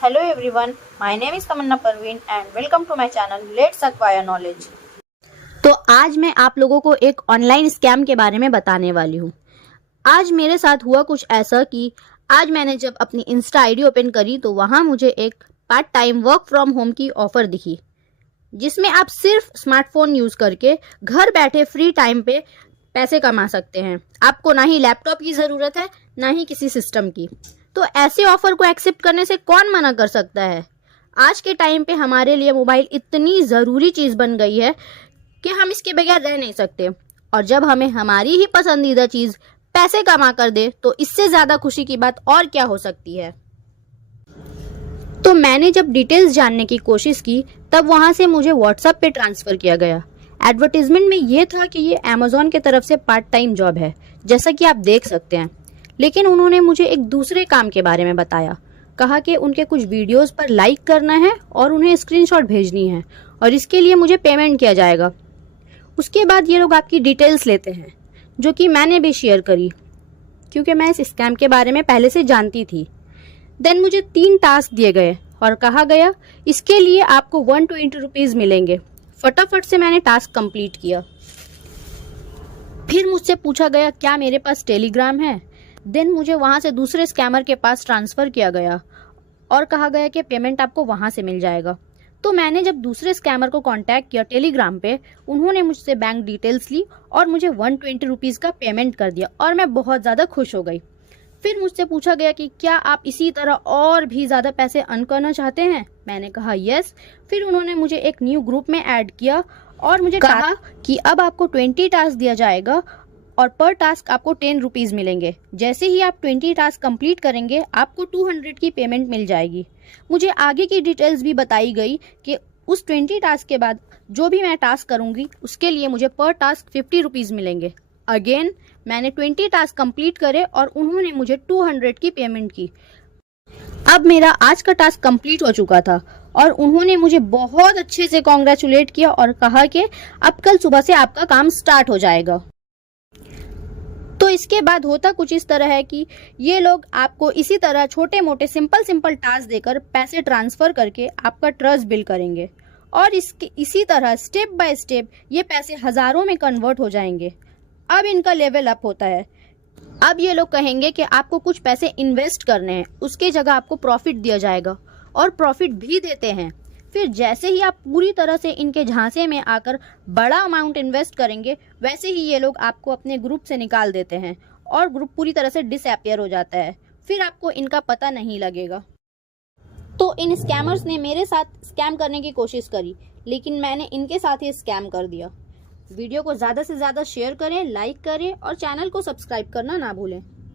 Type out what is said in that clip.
Hello everyone, my name is Tamanna Parveen and welcome to my channel Let's Acquire Knowledge। तो आज मैं आप लोगों को एक ऑनलाइन स्कैम के बारे में बताने वाली हूँ। आज मेरे साथ हुआ कुछ ऐसा कि आज मैंने जब अपनी इंस्टा आईडी ओपन करी तो वहाँ मुझे एक part time work from home की ऑफर दिखी, जिसमें आप सिर्फ स्मार्टफोन यूज करके घर बैठे फ्री टाइम पे पैसे कमा सकते हैं। आपको ना ही लैपटॉप की ज़रूरत है ना ही किसी सिस्टम की। तो ऐसे ऑफर को एक्सेप्ट करने से कौन मना कर सकता है। आज के टाइम पे हमारे लिए मोबाइल इतनी ज़रूरी चीज़ बन गई है कि हम इसके बगैर रह नहीं सकते, और जब हमें हमारी ही पसंदीदा चीज़ पैसे कमा कर दे तो इससे ज़्यादा खुशी की बात और क्या हो सकती है। तो मैंने जब डिटेल्स जानने की कोशिश की तब वहाँ से मुझे व्हाट्सएप पे ट्रांसफ़र किया गया। एडवर्टीजमेंट में ये था कि ये अमेज़ॉन की तरफ से पार्ट टाइम जॉब है, जैसा कि आप देख सकते हैं। लेकिन उन्होंने मुझे एक दूसरे काम के बारे में बताया। कहा कि उनके कुछ वीडियोस पर लाइक करना है और उन्हें स्क्रीनशॉट भेजनी है और इसके लिए मुझे पेमेंट किया जाएगा। उसके बाद ये लोग आपकी डिटेल्स लेते हैं, जो कि मैंने भी शेयर करी क्योंकि मैं इस स्कैम के बारे में पहले से जानती थी। देन मुझे 3 टास्क दिए गए और कहा गया इसके लिए आपको 120 रुपीज़ मिलेंगे। फटाफट से मैंने टास्क कंप्लीट किया। फिर मुझसे पूछा गया क्या मेरे पास टेलीग्राम है। देन मुझे वहाँ से दूसरे स्कैमर के पास ट्रांसफ़र किया गया और कहा गया कि पेमेंट आपको वहाँ से मिल जाएगा। तो मैंने जब दूसरे स्कैमर को कांटेक्ट किया टेलीग्राम पे, उन्होंने मुझसे बैंक डिटेल्स ली और मुझे 120 रुपीज़ का पेमेंट कर दिया और मैं बहुत ज़्यादा खुश हो गई। फिर मुझसे पूछा गया कि क्या आप इसी तरह और भी ज़्यादा पैसे अर्न करना चाहते हैं। मैंने कहा यस। फिर उन्होंने मुझे एक न्यू ग्रुप में ऐड किया और मुझे कहा कि अब आपको 20 टास्क दिया जाएगा और पर टास्क आपको 10 रुपीज़ मिलेंगे। जैसे ही आप 20 टास्क कंप्लीट करेंगे आपको 200 की पेमेंट मिल जाएगी। मुझे आगे की डिटेल्स भी बताई गई कि उस 20 टास्क के बाद जो भी मैं टास्क करूंगी उसके लिए मुझे पर टास्क 50 रुपीज़ मिलेंगे। अगेन मैंने 20 टास्क कंप्लीट करे और उन्होंने मुझे 200 की पेमेंट की। अब मेरा आज का टास्क कंप्लीट हो चुका था और उन्होंने मुझे बहुत अच्छे से कॉन्ग्रेचुलेट किया और कहा कि अब कल सुबह से आपका काम स्टार्ट हो जाएगा। तो इसके बाद होता कुछ इस तरह है कि ये लोग आपको इसी तरह छोटे मोटे सिंपल टास्क देकर पैसे ट्रांसफ़र करके आपका ट्रस्ट बिल्ड करेंगे और इसी तरह स्टेप बाय स्टेप ये पैसे हज़ारों में कन्वर्ट हो जाएंगे। अब इनका लेवल अप होता है। अब ये लोग कहेंगे कि आपको कुछ पैसे इन्वेस्ट करने हैं, उसके जगह आपको प्रॉफिट दिया जाएगा और प्रॉफिट भी देते हैं। फिर जैसे ही आप पूरी तरह से इनके झांसे में आकर बड़ा अमाउंट इन्वेस्ट करेंगे, वैसे ही ये लोग आपको अपने ग्रुप से निकाल देते हैं और ग्रुप पूरी तरह से डिसअपियर हो जाता है। फिर आपको इनका पता नहीं लगेगा। तो इन स्कैमर्स ने मेरे साथ स्कैम करने की कोशिश करी, लेकिन मैंने इनके साथ ही स्कैम कर दिया। वीडियो को ज़्यादा से ज़्यादा शेयर करें, लाइक करें और चैनल को सब्सक्राइब करना ना भूलें।